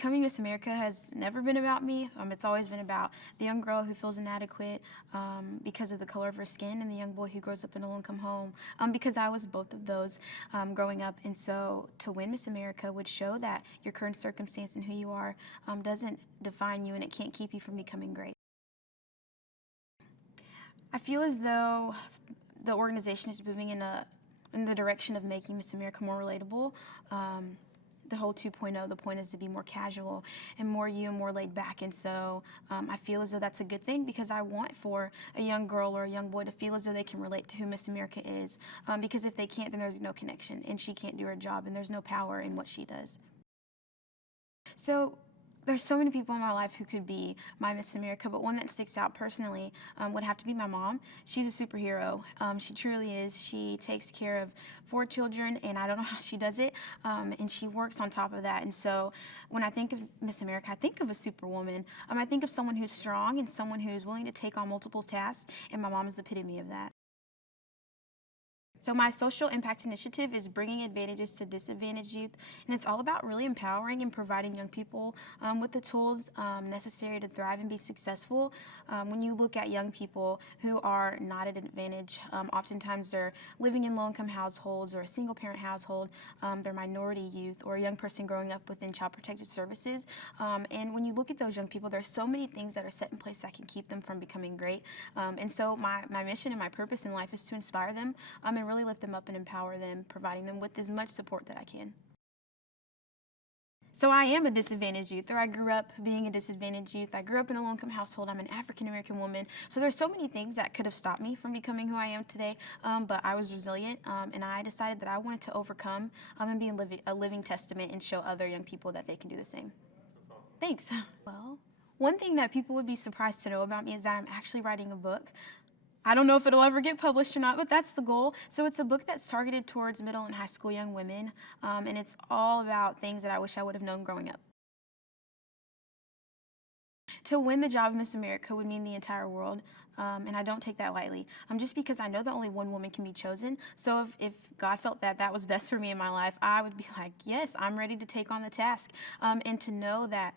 Becoming Miss America has never been about me. It's always been about the young girl who feels inadequate because of the color of her skin, and the young boy who grows up in a low-income home, because I was both of those growing up. And so to win Miss America would show that your current circumstance and who you are doesn't define you, and it can't keep you from becoming great. I feel as though the organization is moving in the direction of making Miss America more relatable. The whole 2.0, the point is to be more casual and more you and more laid back. And so I feel as though that's a good thing, because I want for a young girl or a young boy to feel as though they can relate to who Miss America is. Because if they can't, then there's no connection, and she can't do her job, and there's no power in what she does. So there's so many people in my life who could be my Miss America, but one that sticks out personally would have to be my mom. She's a superhero. She truly is. She takes care of 4 children, and I don't know how she does it, and she works on top of that. And so when I think of Miss America, I think of a superwoman. I think of someone who's strong and someone who's willing to take on multiple tasks, and my mom is the epitome of that. So my social impact initiative is bringing advantages to disadvantaged youth, and it's all about really empowering and providing young people with the tools necessary to thrive and be successful. When you look at young people who are not at an advantage, oftentimes they're living in low-income households or a single-parent household, they're minority youth, or a young person growing up within child protective services. And when you look at those young people, there's so many things that are set in place that can keep them from becoming great. And so my mission and my purpose in life is to inspire them and really lift them up and empower them, providing them with as much support that I can. So I am a disadvantaged youth, or I grew up being a disadvantaged youth. I grew up in a low-income household. I'm an African-American woman. So there's so many things that could have stopped me from becoming who I am today, but I was resilient, and I decided that I wanted to overcome and be a living testament and show other young people that they can do the same. That's awesome. Thanks. Well, one thing that people would be surprised to know about me is that I'm actually writing a book. I don't know if it'll ever get published or not, but that's the goal. So it's a book that's targeted towards middle and high school young women, and it's all about things that I wish I would have known growing up. To win the job of Miss America would mean the entire world, and I don't take that lightly. Just because I know that only one woman can be chosen. So if God felt that that was best for me in my life, I would be like, yes, I'm ready to take on the task, and to know that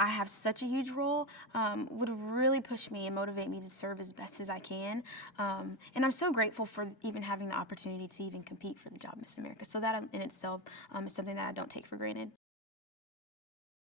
I have such a huge role would really push me and motivate me to serve as best as I can. And I'm so grateful for even having the opportunity to even compete for the job Miss America. So that in itself is something that I don't take for granted.